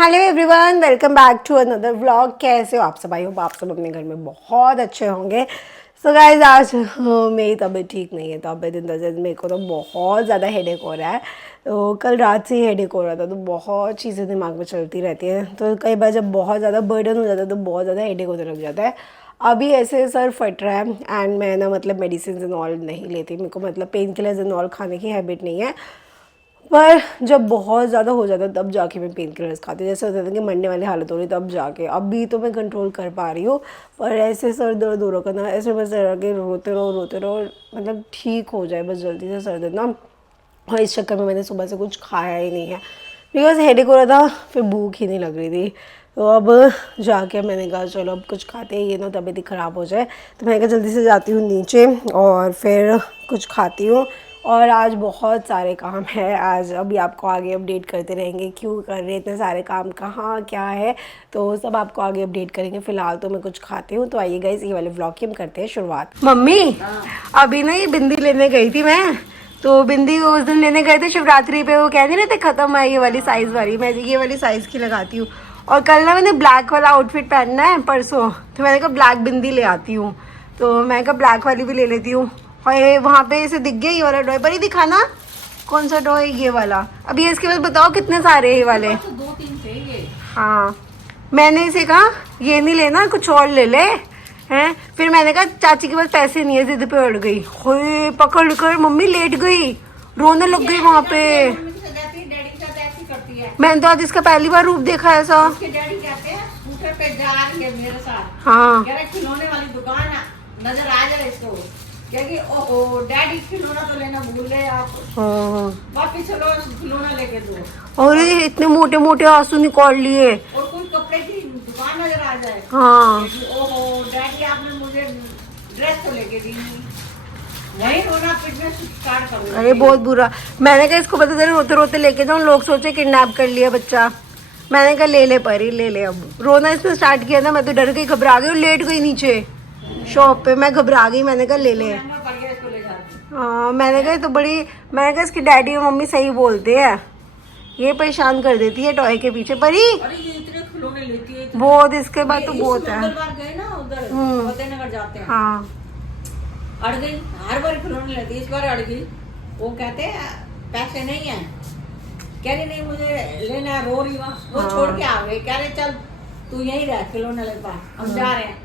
Hello everyone, welcome back to another vlog. कैसे हो आप सब? आई होप आप सब अपने घर में बहुत अच्छे होंगे। सो गाइज आज मेरी तबीयत ठीक नहीं है। तबीयत इन द सेंस मेरे को तो बहुत ज़्यादा हेडेक हो रहा है। तो कल रात से ही हेडेक हो रहा था, तो बहुत चीज़ें दिमाग में चलती रहती हैं। तो कई बार जब बहुत ज़्यादा बर्डन हो जाता है तो बहुत ज़्यादा हेडेक होने लग जाता है। अभी ऐसे सर फट रहा है एंड मैं ना मतलब मेडिसिन एंड ऑल नहीं लेती। मेरे को मतलब पेन किलर्स एंड ऑल खाने की हैबिट नहीं है, पर जब बहुत ज़्यादा हो जाता है तब जाके मैं पेन किलर्स खाती हूँ। जैसे होता था कि मरने वाली हालत हो रही तब जाके। अभी तो मैं कंट्रोल कर पा रही हूँ, पर ऐसे सर दर्द हो रखा ना, ऐसे बस के रोते रहो मतलब ठीक हो जाए बस जल्दी से सर दर्द ना। और इस चक्कर में मैंने सुबह से कुछ खाया ही नहीं है बिकॉज हेडेक हो रहा था, फिर भूख ही नहीं लग रही थी। तो अब जाके मैंने कहा चलो अब कुछ खाते ही, ये ना तबीयत ही ख़राब हो जाए। तो मैंने कहा जल्दी से जाती हूँ नीचे और फिर कुछ खाती हूँ। और आज बहुत सारे काम है। आज अभी आपको आगे अपडेट करते रहेंगे क्यों कर रहे इतने सारे काम, कहाँ क्या है, तो सब आपको आगे अपडेट करेंगे। फिलहाल तो मैं कुछ खाती हूँ। तो आइए गाइस, ये वाले व्लॉग की हम करते हैं शुरुआत। मम्मी अभी ना ये बिंदी लेने गई थी मैं, तो बिंदी उस दिन लेने गए थे शिवरात्रि पे। वो कह नहीं रहे थे खत्म है ये वाली साइज वाली, मैं ये वाली साइज की लगाती हूँ। और कल ना मैंने ब्लैक वाला आउटफिट पहनना है परसों, तो मैंने कहा ब्लैक बिंदी ले आती हूँ। तो मैं कहा ब्लैक वाली भी ले लेती हूँ। और ये वहाँ पे इसे दिख गया ये वाला टॉय, पर ही दिखाना कौन सा टॉय, ये वाला। अभी इसके बाद बताओ कितने सारे ये वाले। तो 2-3 चाहिए। हाँ, मैंने इसे कहा ये नहीं लेना, कुछ और ले ले हैं। फिर मैंने कहा चाची के पास पैसे नहीं है, जिद पे अड़ गई। होए पकड़ कर मम्मी लेट गई, रोने लग गई वहाँ पे। मम्मी के साथ जाती है, डैडी के साथ ऐसी करती है। मैंने तो आज इसका पहली बार रूप देखा है ऐसा। उसके डैडी कहते हैं स्कूटर पे जा रही है मेरे साथ। हाँ कह रहे खिलौने वाली दुकान नजर आ जाए इसको, कहेगी ओहो डैडी खिलौना तो लेना भूल गए आप, हाँ। वापिस चलो खिलौना लेके दो। और ये इतने मोटे मोटे आंसू निकाल लिए। और कोई कपड़े की दुकान नजर आ जाए, हाँ कहेगी ओहो डैडी आपने मुझे ड्रेस तो लेके दी नहीं। वही रोना पिटना स्टार्ट कर। अरे बहुत बुरा। मैंने कहा इसको पता चले रोते रोते लेके जाऊँ, लोग सोचे किडनैप कर लिया बच्चा। मैंने कहा ले ले परी ले ले। अब रोना इसने स्टार्ट किया ना, मैं तो डर गई, घबरा गई और लेट गई नीचे शॉप पे। मैं घबरा गई, मैंने कहा ले ले। महंगा पड़ गया इसको ले जाती। हाँ मैंने कहा तो बड़ी, मैंने कहा इसकी डैडी और मम्मी सही बोलते हैं, ये परेशान कर देती है टॉय के पीछे। परी अरे ये इतने खिलौने लेती है बहुत, इसके बाद तो इस बहुत है। मंगलवार गए ना उधर फतेहनगर जाते हैं। हाँ अड़ गई, हर बार खिलौने लेती है, इस बार अड़ गई। वो कहते हैं पैसे नहीं है, कह रही नहीं मुझे लेना है, रो रही वहाँ। वो हाँ। छोड़ के आ गए, कह रहे चल तू यहीं रह खिलौने ले पास, हम जा रहे हैं।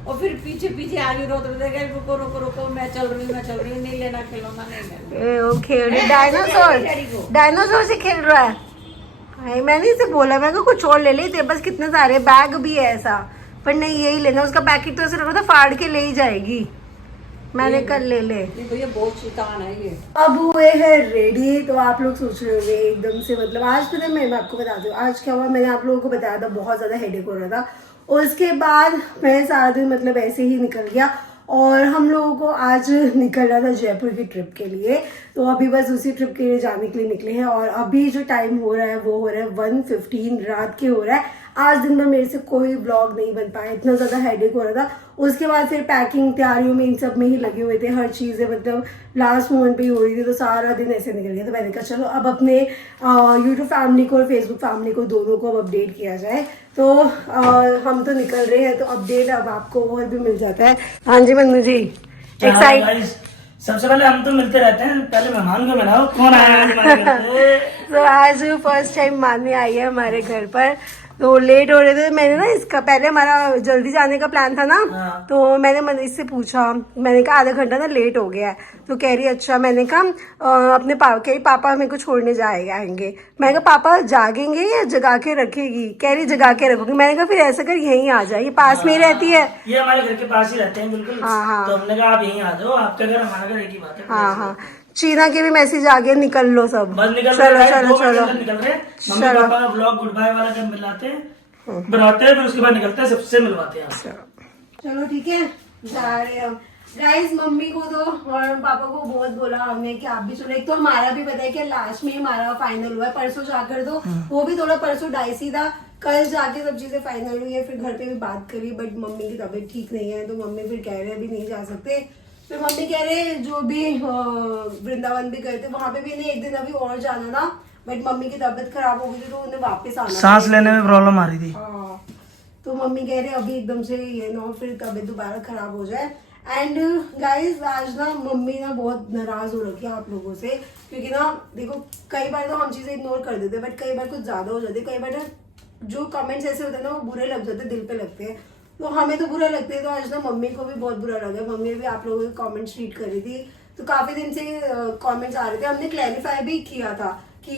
और फिर पीछे पीछे आ गई रोते रोते, कह रुको रुको रुको मैं चल रही हूँ, नहीं लेना खिलौना नहीं लेना। वो खेल रही डायनासोर, डायनासोर से खेल रहा है। हाय, मैंने इसे बोला, मैं कहा कुछ और ले ले, तेरे पास कितने सारे बैग भी है ऐसा, पर नहीं यही लेना। उसका पैकेट तो ऐसा लग रहा था फाड़ के ले ही जाएगी। मैंने कल ले ले। भैया बहुत शैतान है ये। अब हुए हैं रेडी, तो आप लोग सोच रहे होंगे एकदम से, मतलब आज पता है मैं आपको बता दूँ आज क्या हुआ। मैंने आप लोगों को बताया था बहुत ज़्यादा हेडेक हो रहा था, उसके बाद मैं सारा दिन मतलब ऐसे ही निकल गया। और हम लोगों को आज निकलना था जयपुर की ट्रिप के लिए, तो अभी बस उसी ट्रिप के लिए जाने के लिए निकले हैं। और अभी जो टाइम हो रहा है वो हो रहा है 1:15 रात के हो रहा है। आज दिन भर मेरे से कोई ब्लॉग नहीं बन पाया, इतना ज़्यादा हेडेक हो रहा था। उसके बाद फिर पैकिंग तैयारियों में इन सब में ही लगे हुए थे, हर चीज़ें मतलब लास्ट मोमेंट पे ही हो रही थी, तो सारा दिन ऐसे निकल गया। तो मैंने कहा चलो अब अपने यूट्यूब फैमिली को और फेसबुक फैमिली को दोनों को अब अपडेट किया जाए। तो हम तो निकल रहे हैं, तो अपडेट अब आपको और भी मिल जाता है। हाँ जी मन्नू जी, एक्साइट। सबसे पहले हम तो मिलते रहते हैं, पहले मेहमान को बनाओ, कौन आया आज हमारे घर पे? तो आज फर्स्ट टाइम मानने आई है हमारे घर पर, तो लेट हो रहे थे। मैंने ना इसका पहले हमारा जल्दी जाने का प्लान था ना, हाँ। तो मैंने इससे पूछा, मैंने कहा आधा घंटा ना लेट हो गया है। तो कह रही अच्छा। मैंने कहा अपने पापा मेरे को छोड़ने आएंगे। मैंने कहा पापा जागेंगे या जगा के रखेगी? कह रही जगा के रखोगी। मैंने कहा फिर ऐसा कर यहीं आ जाए, ये पास में ही रहती है। ये हमारे घर के पास ही रहते हैं बिल्कुल। हाँ, हाँ। तो हमने कहा आप यहीं आ जाओ, आपका घर हमारा घर एक ही बात है। हाँ हाँ, चीना के भी मैसेज आ गया, निकल लो सब। बस निकल चलो रहे हैं, चलो 2 मिनट के चलो अंदर निकल रहे हैं। मम्मी चलो। पापा का ब्लॉग गुड बाय वाला जब मिलाते हैं बनाते हैं, फिर उसके बाद निकलते हैं, सबसे मिलवाते हैं आपसे। चलो ठीक है, जा रहे हैं हम। गाइस मम्मी को तो और पापा को बहुत बोला हमने कि आप भी चलो। एक तो हमारा भी पता है कि लास्ट में हमारा फाइनल हुआ है, परसों जाकर तो वो भी थोड़ा परसों डाइसी था, कल जाके सब चीजें फाइनल हुई है। फिर घर पे भी बात करी, बट मम्मी की तबीयत ठीक नहीं है, तो मम्मी फिर कह रहे हैं अभी नहीं जा सकते। फिर मम्मी कह रहे जो भी वृंदावन भी गए थे वहां पे भी नहीं, एक दिन अभी और जाना था, बट मम्मी की तबीयत खराब हो गई थी तो उन्हें वापस आना सांस लेने में प्रॉब्लम आ रही थी। हाँ, तो मम्मी कह रहे अभी एकदम से ये ना फिर तबीयत दोबारा खराब हो जाए। एंड गाइस आज ना मम्मी ना बहुत नाराज हो रखी है आप लोगों से, क्योंकि ना देखो कई बार तो हम चीजें इग्नोर कर देते हैं बट कई बार कुछ ज्यादा हो जाती है। कई बार ना जो कमेंट्स ऐसे होते हैं ना वो बुरे लग जाते हैं, दिल पे लगते हैं, तो हमें तो बुरा लगते हैं। तो आज ना मम्मी को भी बहुत बुरा लगा, मम्मी भी आप लोगों के कमेंट्स रीड कर रही थी, तो काफी दिन से कमेंट्स आ रहे थे। हमने क्लैरिफाई भी किया था कि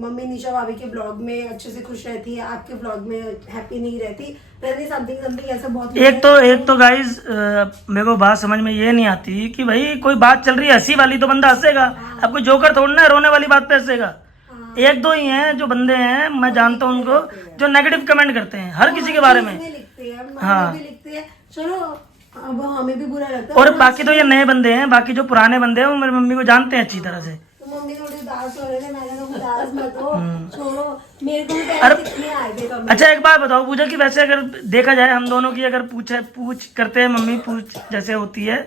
मम्मी निशा भाभी के ब्लॉग में अच्छे से खुश रहती है, आपके ब्लॉग में हैप्पी नहीं रहती, समथिंग ऐसा बहुत। एक तो गाइज मेरे को बात समझ में ये नहीं आती कि भाई कोई बात चल रही है हंसी वाली तो बंदा हंसेगा, अब कोई जोकर थोड़ा ना रोने वाली बात पे हंसेगा। एक दो ही हैं जो बंदे हैं, मैं जानता हूँ उनको, जो नेगेटिव कमेंट करते हैं हर किसी के बारे में। हाँ, लिखते हैं, चलो अब हमें भी बुरा लगता है। और बाकी तो ये नए बंदे हैं, बाकी जो पुराने बंदे हैं वो मेरी मम्मी को जानते हैं अच्छी तरह से। तो मम्मी थोड़ी उदास हो रहे थे, मैंने कहा उदास मत हो, छोड़ो, मेरे को भी पहले कितने आए थे कमेंट। अच्छा एक बात बताओ पूजा की, वैसे अगर देखा जाए हम दोनों की, अगर पूछ करते हैं मम्मी, पूछ जैसे होती है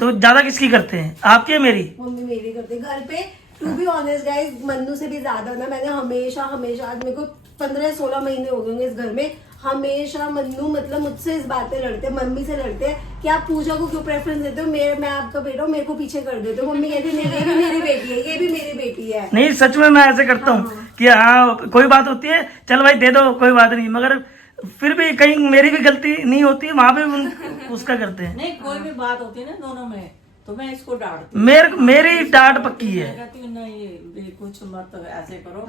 तो ज्यादा किसकी करते हैं, आपकी या मेरी? मम्मी मेरी करते हैं घर पे। To be honest guys, Mannu से भी ज्यादा ना मैंने हमेशा आज मेरे को 15-16 महीने हो गए इस घर में, हमेशा मन्नू मतलब मुझसे इस बात पे लड़ते हैं, मम्मी से लड़ते हैं कि आप पूजा को क्यों प्रेफरेंस देते हो, मैं आपका बेटा हूँ, मेरे को पीछे कर देते हो। मम्मी कहती है ये भी मेरी बेटी है, ये भी मेरी बेटी है। नहीं सच में मैं ऐसे करता हूँ कि हाँ कोई बात होती है चल भाई दे दो कोई बात नहीं, मगर फिर भी कहीं मेरी भी गलती नहीं होती, वहां पे उसका करते हैं। नहीं कोई भी बात होती है ना दोनों में तो मैं इसको डांटती मेरी डांट पक्की है, कहती हूँ नहीं ये कुछ मत ऐसे करो।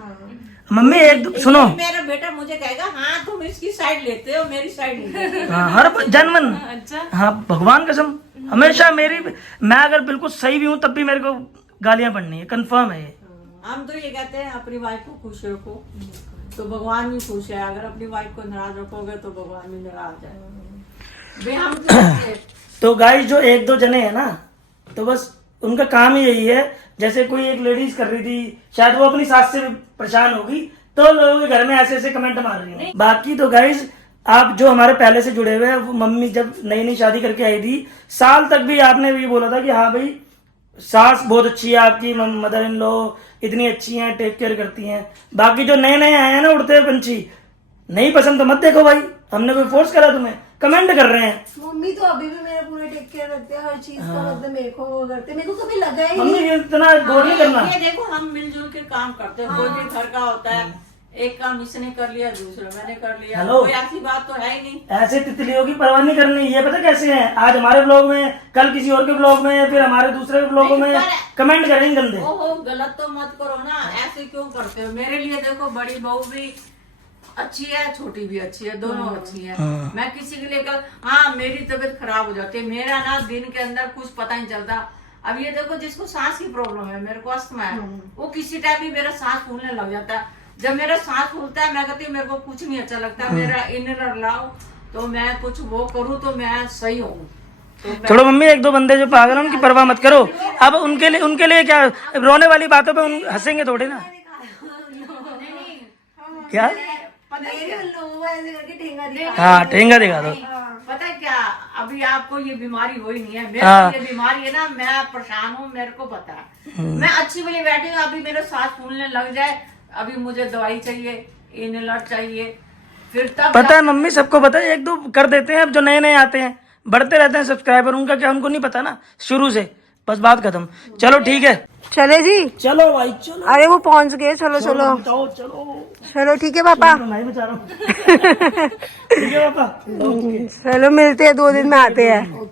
मम्मी एक सुनो, मेरा बेटा मुझे कहेगा हाँ तुम इसकी साइड लेते हो, मेरी साइड नहीं लेते। हाँ हर जनमन, अच्छा हाँ भगवान कसम हमेशा मेरी, मैं अगर बिल्कुल सही भी हूँ तब भी मेरे को गालियां पड़नी है, कंफर्म है ये। हम तो ये कहते हैं अपनी वाइफ को खुश रखो तो भगवान भी खुश है, अगर अपनी वाइफ को नाराज रखोगे तो भगवान भी नाराज है। हम तो गाइस जो एक दो जने हैं ना, तो बस उनका काम ही यही है, जैसे कोई एक लेडीज कर रही थी, शायद वो अपनी सास से परेशान होगी तो लोगों के घर में ऐसे ऐसे कमेंट मार रही है। बाकी तो गाइस आप जो हमारे पहले से जुड़े हुए हैं, वो मम्मी जब नई नई शादी करके आई थी, साल तक भी आपने भी बोला था कि हाँ भाई सास बहुत अच्छी है आपकी, मदर इन लॉ इतनी अच्छी हैं, टेक केयर करती हैं। बाकी जो नए नए आए हैं ना उड़ते पंछी, नहीं पसंद तो मत देखो भाई, हमने कोई फोर्स करा तुम्हें, कमेंट कर रहे हैं। मम्मी तो अभी भी मेरा पूरा टेक केयर रखते हैं, हर चीज का मतलब मेरे को वो करते हैं, मेरे को कभी लगा ही मम्मी नहीं। इतना गौर नहीं करना। ये देखो हम मिलजुल के काम करते हैं, कोई भी घर का होता है, एक काम इसने कर लिया दूसरा मैंने कर लिया, हेलो। कोई ऐसी बात तो है ही नहीं। ऐसे तितलियों की परवाह नहीं करनी, ये पता कैसे है, आज हमारे ब्लॉग में, कल किसी और के ब्लॉग में, फिर हमारे दूसरे ब्लॉग में कमेंट करेंगे गंदे। ओहो गलत तो मत करो ना, ऐसे क्यों करते हो। मेरे लिए देखो बड़ी बहू भी अच्छी है, छोटी भी अच्छी है, दोनों अच्छी है। मैं किसी के लिए हाँ मेरी तबीयत खराब हो जाती है, मेरा ना दिन के अंदर कुछ पता नहीं चलता। अब ये देखो जिसको सांस की प्रॉब्लम है, मेरे को अस्थमा है, वो किसी टाइम भी मेरा सांस फूलने लग जाता है। जब मेरा सांस फूलता है मैं कहती हूँ मेरे को कुछ नहीं अच्छा लगता, मेरा इनर लाओ तो मैं कुछ वो करूँ तो मैं सही हूँ। छोड़ो मम्मी, एक दो बंदे जो पागल हैं उनकी परवाह मत करो। अब उनके लिए क्या रोने वाली बातों पे हंसेंगे थोड़े ना, क्या हाँ ठेंगा दिखा दो। पता है क्या, अभी आपको ये बीमारी हुई नहीं है, मेरे को ये बीमारी है ना, मैं परेशान हूँ, मेरे को पता है। मैं अच्छी वाली बैठी हूँ, अभी मेरा सांस फूलने लग जाए, अभी मुझे दवाई चाहिए, इनहेलर चाहिए, फिर तब पता है मम्मी, सबको पता है, एक दो कर देते हैं। अब जो नए नए आते हैं बढ़ते रहते हैं सब्सक्राइबर, उनका क्या उनको नहीं पता ना शुरू से, बस बात खत्म। चलो ठीक है, चले जी, चलो भाई चलो। अरे वो पहुंच गए, चलो चलो चलो ठीक है पापा। नहीं बचा रहा हूँ। ठीक है पापा, चलो मिलते हैं, 2 दिन में आते हैं।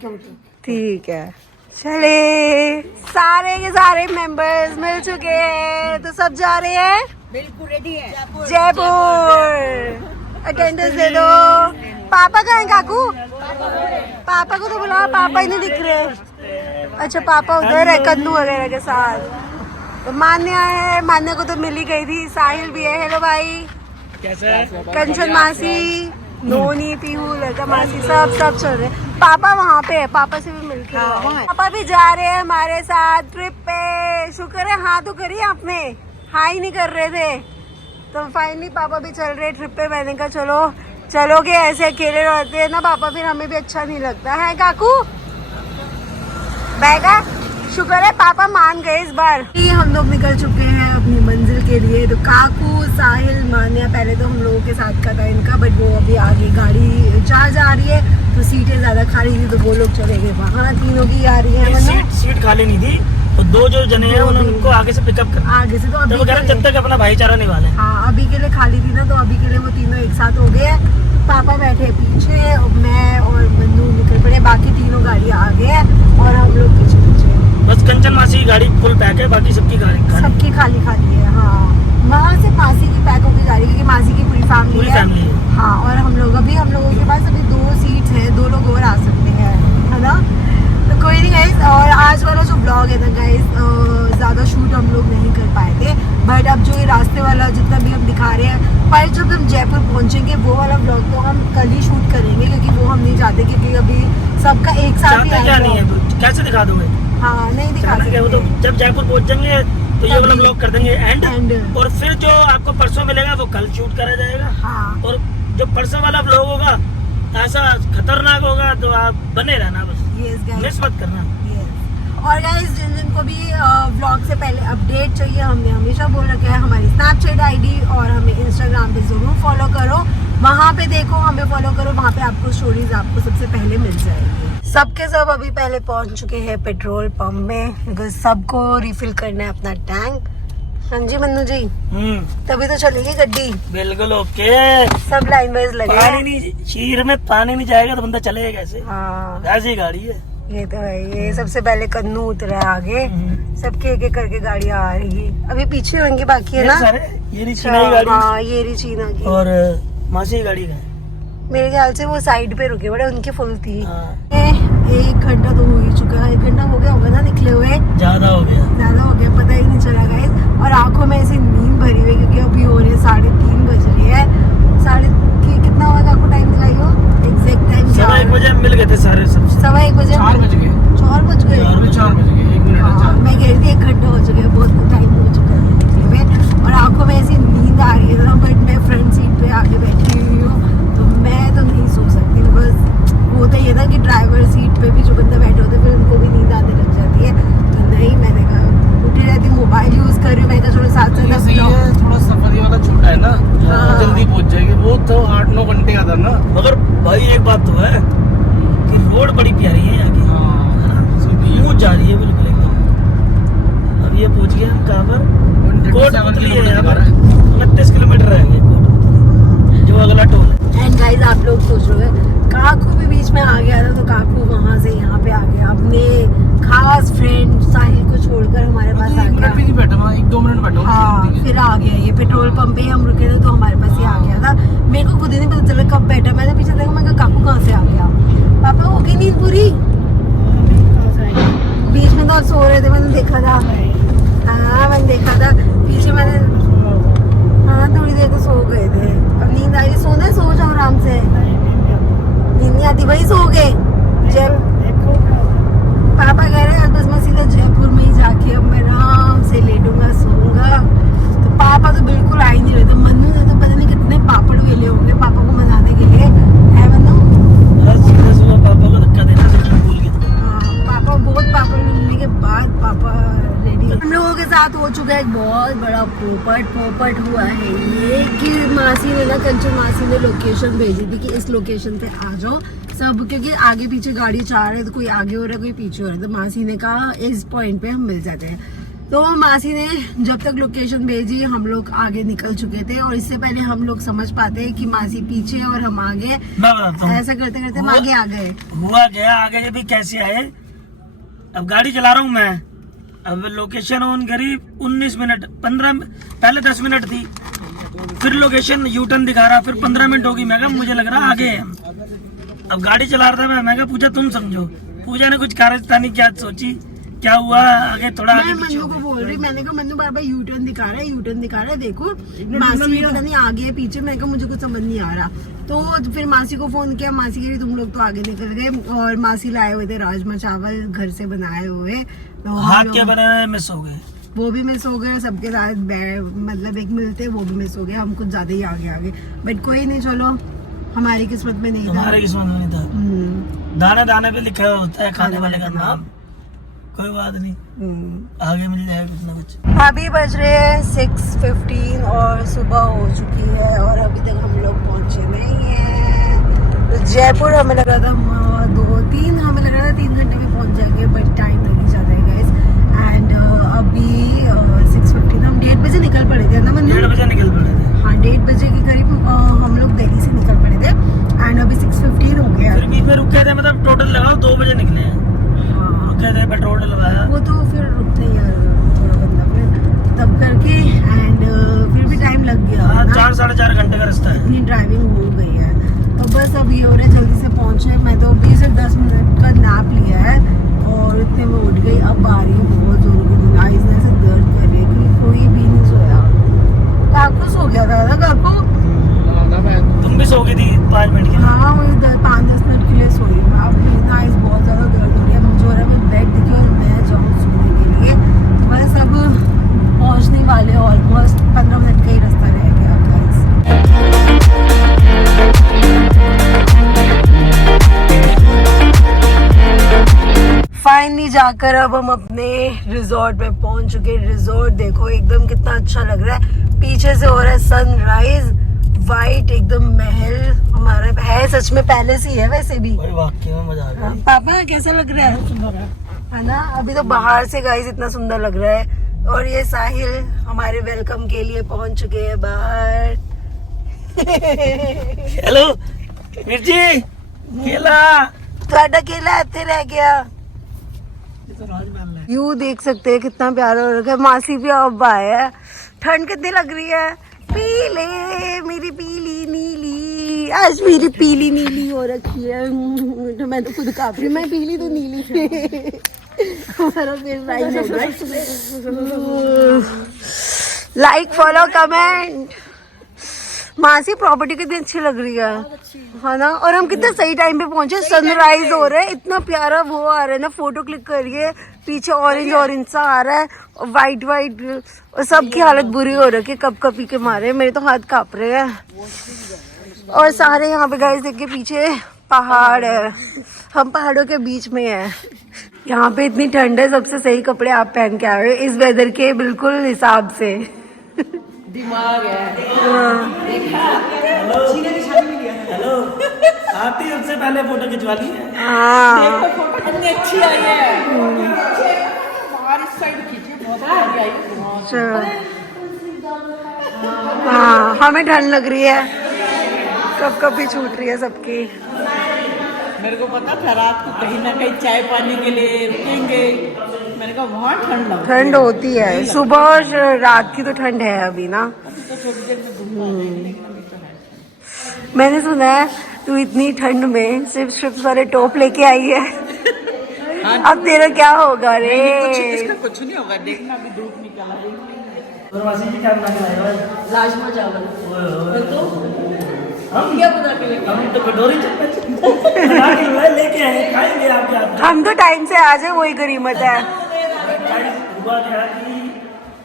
ठीक है, चले सारे के सारे मेंबर्स मिल चुके हैं, तो सब जा रहे हैं बिल्कुल रेडी है जयपुर। अटेंडेंस दे दो। पापा कहाँ हैं काकू? पापा को तो बुलाओ, पापा ही नहीं दिख रहे। अच्छा पापा उधर है कन्नू वगैरह के साथ। तो मान्या है, मान्या को तो मिल ही गई थी, साहिल भी है, हेलो भाई, कैसे है? कंचन मासी, नोनी, पीहू, लता मासी, सब चल रहे। पापा वहाँ पे है, पापा से भी मिलके पापा भी जा रहे हैं हमारे साथ ट्रिप पे। शुक्र है हाँ तो करिए आपने, हाँ ही नहीं कर रहे थे। तो फाइनली पापा भी चल रहे ट्रिप पे। मैंने कहा चलो चलोगे, ऐसे अकेले रहते हैं ना पापा, फिर हमें भी अच्छा नहीं लगता है। काकू बैगा, शुक्र है पापा मान गए इस बार। हम लोग निकल चुके हैं अपनी मंजिल के लिए। तो काकू, साहिल, मान्या पहले तो हम लोगों के साथ का था इनका, बट वो अभी आगे गाड़ी जा रही है तो सीटें ज़्यादा खाली थी तो वो लोग चले गए वहाँ, तीनों की आ रही है। सीट खाली नहीं थी, तो दो जो जने हैं उनको आगे से पिकअप कर, आगे से तो अभी वो कह रहे जब तक अपना भाईचारा निभा लें। हाँ, अभी के लिए खाली थी ना, तो अभी के लिए वो तीनों एक साथ हो गए हैं। पापा बैठे पीछे और मैं और मन्नू निकल पड़े, बाकी तीनों गाड़ियाँ आगे हैं और हम लोग पीछे पीछे। बस कंचन मासी की गाड़ी फुल पैक है, बाकी सबकी गाड़ी सबकी खाली खाली है। हाँ, वहाँ से मासी की पैक होकर जा रही है क्योंकि मासी की पूरी फैमिली है। हाँ, और हम लोगों के पास अभी 2 सीट्स हैं, 2 लोग और आ सकते हैं, है ना। तो कोई नहीं गाइस, और आज वाला जो ब्लॉग है ना गाइस, ज़्यादा शूट हम लोग नहीं कर पाए थे, बट अब जो ये रास्ते वाला जितना भी हम दिखा रहे हैं, पर जब हम जयपुर पहुंचेंगे वो वाला ब्लॉग तो हम कल ही शूट करेंगे क्योंकि वो हम नहीं चाहते क्योंकि अभी सबका एक साथ ही क्या नहीं है तो कैसे दिखा दोगे। हाँ, नहीं दिखा सकते। वो तो जब जयपुर पहुंच जाएंगे तो ये वाला ब्लॉग कर देंगे एंड, और फिर जो आपको परसों मिलेगा वो कल शूट करा जाएगा। हाँ, और जो परसों वाला ब्लॉग होगा ऐसा खतरनाक होगा तो आप बने रहना, बस मिस मत करना। और गाइस जिनको भी व्लॉग से पहले अपडेट चाहिए, हमने हमेशा बोल रखा है हमारी स्नैपचैट आईडी और हमें इंस्टाग्राम पे जरूर फॉलो करो, वहाँ पे देखो, हमें फॉलो करो, वहाँ पे आपको स्टोरीज आपको सबसे पहले मिल जाएगी। सबके सब अभी पहले पहुँच चुके हैं पेट्रोल पंप में बिकॉज सबको रिफिल करना है अपना टैंक। हाँ जी मन्नू जी, तभी तो चलेगी गड्डी। बिल्कुल ओके, सब लाइन वाइज लगे। पानी नहीं, शीर में पानी नहीं जाएगा तो बंदा चलेगा कैसे। हाँ, ऐसी गाड़ी है ये तो है। ये सबसे पहले कन्नू उतरा है आगे, सबके एक एक करके गाड़ियाँ आ रही है, अभी पीछे होंगी बाकी है ना। ये रही चीना की गाड़ी। हाँ, ये रही चीना की। और मासी की गाड़ी है मेरे ख्याल से वो साइड पे रुके बड़े, उनकी फुल थी। हाँ। 1 घंटा तो हो ही चुका है, 1 घंटा हो गया होगा ना निकले हुए, ज्यादा हो गया, पता ही नहीं चला गाइस। और आंखों में ऐसी नींद भरी हुई क्योंकि अभी हो रहे 3:30 बज रहे हैं। कितना हुआ आपको टाइम दिखाइयो एग्जैक्ट टाइम? 1 बजे मिल गए थे सारे, सब 1:15 बजे। 4 बज गए। 4 बज गए। 4 बज गए, 1 मिनट। हाँ, मैं कह रही थी 1 घंटा हो चुका है, बहुत टाइम हो चुका है निकले हुए, और आंखों में ऐसी नींद आ रही है ना, बट मैं फ्रंट सीट पे आके बैठी हुई हूँ तो मैं तो नहीं सो सकती। बस होता ही है ना कि ड्राइवर सीट पे भी जो बंदा बैठे होते फिर उनको भी नींद आने लग जाती है, तो नहीं, मैंने कहा उठी रहती, मोबाइल यूज कर रही हूँ, मैं कहा चलो साथ साथ। थोड़ा सफर ये वाला छोटा है ना, जल्दी पहुंच जाएगी, वो तो 8-9 घंटे का था ना। मगर भाई एक बात तो है कि रोड बड़ी प्यारी है यहाँ की, स्मूथ जा रही है बिल्कुल एकदम। अब ये पहुंच गए हम कहाँ पर, कोटपुतली है, यहाँ पर 29 किलोमीटर रहेंगे कोटपुतली, जो अगला टोल है। एंड गाइस आप लोग सोच रहे हैं काकू भी बीच में आ गया था, तो काकू वहाँ से यहाँ पे आ गया, अपने खास फ्रेंड साहिल को छोड़कर हमारे पास आ गया। 1-2 मिनट बैठा। हाँ, फिर आ गया ये पेट्रोल पंप पे हम रुके थे तो हमारे पास ही आ गया था। मेरे को खुद ही नहीं पता चला कब बैठा, मैंने पीछे देखा, मैं कहा काकू कहाँ से आ गया। पापा हो गई नींद पूरी? बीच में तो सो रहे थे, मैंने देखा था। हाँ, मैंने देखा था पीछे, मैंने हाँ थोड़ी देर तो सो गए थे। अब नींद आई, सोना सो जाओ आराम से, नींद नहीं आती वही सो गए। पापा कह रहे हैं बस मैं सीधा जयपुर में ही जाके अब मैं आराम से लेटूंगा, सोऊंगा। तो पापा तो बिल्कुल आ ही नहीं रहे थे। मन्नू ने तो पता नहीं कितने पापड़ वेले होंगे पापा को मनाने के लिए, है मन्नू? सुबह पापा को धक्का देना भूल गए। हाँ, पापा बहुत पापड़ मिलने के बाद पापा रेडी। हम लोगों के साथ हो चुका है एक बहुत बड़ा पोपट हुआ है ये कि मासी ने ना, कंचन मासी ने लोकेशन भेजी थी कि इस लोकेशन पे आ जाओ सब, क्योंकि आगे पीछे गाड़ी चाह रहे, तो कोई आगे हो रहा है कोई पीछे हो रहा है, तो मासी ने कहा इस पॉइंट पे हम मिल जाते हैं। तो मासी ने जब तक लोकेशन भेजी हम लोग आगे निकल चुके थे, और इससे पहले हम लोग समझ पाते हैं कि मासी पीछे और हम आगे, मैं बताता हूँ ऐसा करते करते हम आगे आ गए। हुआ गया आगे भी कैसे आए। अब गाड़ी चला रहा हूँ मैं, अब लोकेशन ऑन करी 19 मिनट 15, पहले 10 मिनट थी, फिर लोकेशन यू टर्न दिखा रहा, फिर 15 मिनट होगी। मैं कहा मुझे लग रहा आगे है। अब गाड़ी चला रहा था मैं कहा पूजा तुम समझो, पूजा ने कुछ कारस्तानी क्या सोची, क्या हुआ आगे थोड़ा मैं आगे पीछे मन्नू को बोल रही, मैंने कहा मन्नू बार बार यू टर्न दिखा रहा है देखो, मासी पता नहीं आगे पीछे, मैं कहा मुझे कुछ समझ नहीं आ रहा। तो फिर मासी को फोन किया, मासी कह रही तुम लोग तो आगे निकल गए, और मासी लाए हुए थे राजमा चावल घर से बनाए हुए, तो हाथ के बने हुए मिस हो गए, वो भी मिस हो गए, सबके साथ मतलब एक मिलते वो भी मिस हो गया, हम कुछ ज्यादा ही आगे, बट कोई नहीं, चलो हमारी किस्मत में नहीं था, हमारी किस्मत में नहीं था। दाने दाने पे लिखा होता है खाने वाले का नाम, कोई बात नहीं, आगे मिल जाएगा कुछ ना कुछ। अभी बज रहे हैं 6:15 और सुबह हो चुकी है और अभी तक हम लोग पहुंचे नहीं हैं। तो जयपुर हमें लगा था 2-3 हमें लगा था 3 घंटे में पहुंच जाएंगे, बट टाइम लग ही जाता है गाइस। एंड अभी 6:15 हम 1:30 बजे निकल पड़े थे ना, मतलब 1:30 बजे निकल पड़े थे। हाँ 1:30 बजे के करीब हम लोग दिल्ली से निकल पड़े थे एंड अभी 6:15 हो गया। फिर बीच में रुके थे, मतलब टोटल लगाओ 2 बजे निकले हैं। रुके थे, पेट्रोल डलवाया, वो तो फिर रुकते ही यार थोड़ा बंदा फिर तब करके एंड फिर भी टाइम लग गया। 4-4.5 घंटे का रास्ता है। इतनी ड्राइविंग हो गई है तो बस अभी हो रहा है जल्दी से पहुंचे। मैं तो अभी सिर्फ 10 मिनट का नैप लिया है और इतने में उठ गई। अब आ रही है बहुत जोर की आइज़ में से दर्द कर रही है क्योंकि कोई भी नहीं सोया। काकू सो गया था ना काकू? तुम भी सो गई थी 5 मिनट के लिए। हाँ वही 5-10 मिनट के लिए सोई मैं। अब मेरी आइज़ बहुत ज़्यादा दर्द हो रही है। मुझे हो रहा है मैं बेड देखी और मैं जाऊँ सोने के लिए। तो बस अब पहुँचने वाले ऑलमोस्ट 15 मिनट का ही रास्ता रह गया गाइस। फाइनली जाकर अब हम अपने रिजॉर्ट में पहुंच चुके। रिजॉर्ट देखो एकदम कितना अच्छा लग रहा है। पीछे से हो रहा है सनराइज, वाइट एकदम महल हमारा है, सच में पैलेस ही है वैसे भी। वाकई में मजा आ गया। पापा कैसा लग रहा है ना? अभी तो बाहर से गाइस इतना सुंदर लग रहा है। और ये साहिल हमारे वेलकम के लिए पहुंच चुके हैं बाहर। हेलो मिर्ची, केला ਤੁਹਾਡਾ केला ਇੱਥੇ रह गया। यू देख सकते हैं कितना प्यारा हो रखा है। मासी भी अब आया है। ठंड कितनी लग रही है? पीले मेरी पीली नीली, आज मेरी पीली नीली हो रखी है। तो मैं तो खुद काफ रही, मैं पीली तो नीली। हमारा फेस राइज हो गया। Like follow comment. मासी प्रॉपर्टी कितनी अच्छी लग रही है ना? और हम कितने सही टाइम पे पहुंचे। सनराइज हो रहा है, इतना प्यारा वो आ रहा है ना। फोटो क्लिक करिए, पीछे ऑरेंज सा आ रहा है और वाइट और सबकी हालत बुरी हो रही है कप कपी के मारे। मेरे तो हाथ कांप रहे हैं। और सारे यहाँ पे गाइस देखिए पीछे पहाड़ है, हम पहाड़ों के बीच में है। यहाँ पे इतनी ठंड है, सबसे सही कपड़े आप पहन के आ रहे हो इस वेदर के बिल्कुल हिसाब से। दिमाग है। हेलो आती सबसे पहले फोटो खिंचवा ली है। देखो फोटो कितनी अच्छी आई है। बाहर इस साइड खींची, बहुत अच्छी आई है। हाँ हमें ठंड लग रही है, कब कब भी छूट रही है सबकी। मेरे को पता था रात को कहीं ना कहीं चाय पानी के लिए रुकेंगे। मैंने कहा वहाँ ठंड लग ठंड होती है सुबह और रात की तो ठंड है अभी ना। तो थोड़ी देर में धूप आ जाएगी। मैंने सुना है तू इतनी ठंड में सिर्फ स्ट्रिप्स वाले टॉप लेके आई है। अब तेरा क्या होगा रे? इसका कुछ नहीं होगा, देखना अभी धूप निकल रही है। मासी जी क्या बना के लाए भाई? राजमा चावल। तो हम क्या बना के लेके? हम तो कटोरी बना के लेके आए, खाएंगे आपके हाथ। हम तो टाइम से आ जाए वही गरीमत है। हुआ क्या कि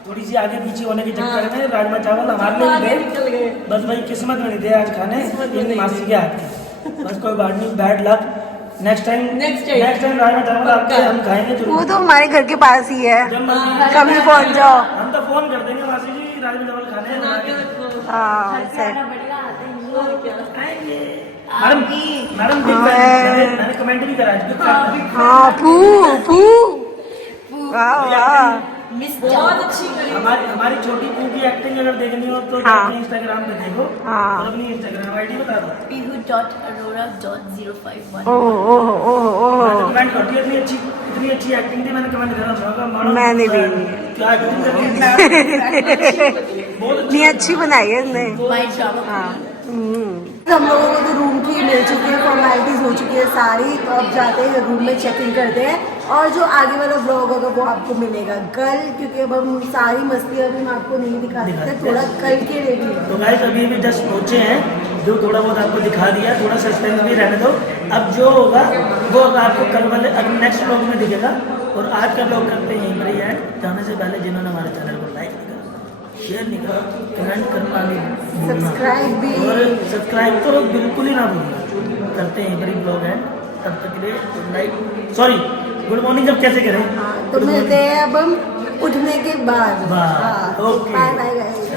थोड़ी सी आगे पीछे होने के चक्कर में राजमा चावल हमारे लिए थे, बस भाई किस्मत में नहीं थे आज खाने इन मासी के हाथ। बस कोई बात नहीं, bad luck. Next time rajma चावल आपके हम खाएंगे जरूर। वो तो हमारे घर के पास ही है, कभी पहुंच जाओ। हम तो फोन कर देंगे मासी जी राजमा चावल खाने हैं। हाँ सर मैडम मैंने कमेंट भी करा। हाँ पू वाह वाह। बहुत अच्छी करी। हमारी छोटी पू की एक्टिंग अगर देखनी हो तो हाँ। इंस्टाग्राम पे देखो। हाँ। और अपनी इंस्टाग्राम आईडी बता दो। pihu.arora.051। ओह कमेंट करती है, इतनी अच्छी एक्टिंग थी। मैंने कमेंट करा, मैंने भी क्या एक्टिंग कर इतनी अच्छी बनाई है इसने। हाँ हम लोगों को तो रूम की मिल चुकी है, फॉर्मेलिटीज हो चुकी है सारी। तो अब जाते हैं रूम में चेक इन करते हैं और जो आगे वाला व्लॉग होगा वो आपको मिलेगा कल, क्योंकि अब हम सारी मस्ती अभी हम आपको नहीं दिखा सकते, थोड़ा कल के लिए भी। तो गाइस अभी भी जस्ट पहुंचे हैं, जो थोड़ा बहुत आपको दिखा दिया, थोड़ा सस्पेंस भी रहने दो। अब जो होगा वो आपको कल वाले नेक्स्ट व्लॉग में दिखेगा। और आज का व्लॉग करते हैं यहीं पर ही एंड। जाने से पहले जिन्होंने हमारे चैनल को लाइक नहीं करा, शेयर नहीं करा, कमेंट करना नहीं भूलना, सब्सक्राइब भी। और सब्सक्राइब तो बिल्कुल ही ना भूलना। करते हैं यहीं पर ही व्लॉग एंड। तब तक के लिए good night, sorry good morning जब कैसे करें? तो मिलते हैं अब हम उठने के बाद। वाह, ओके। Bye bye guys.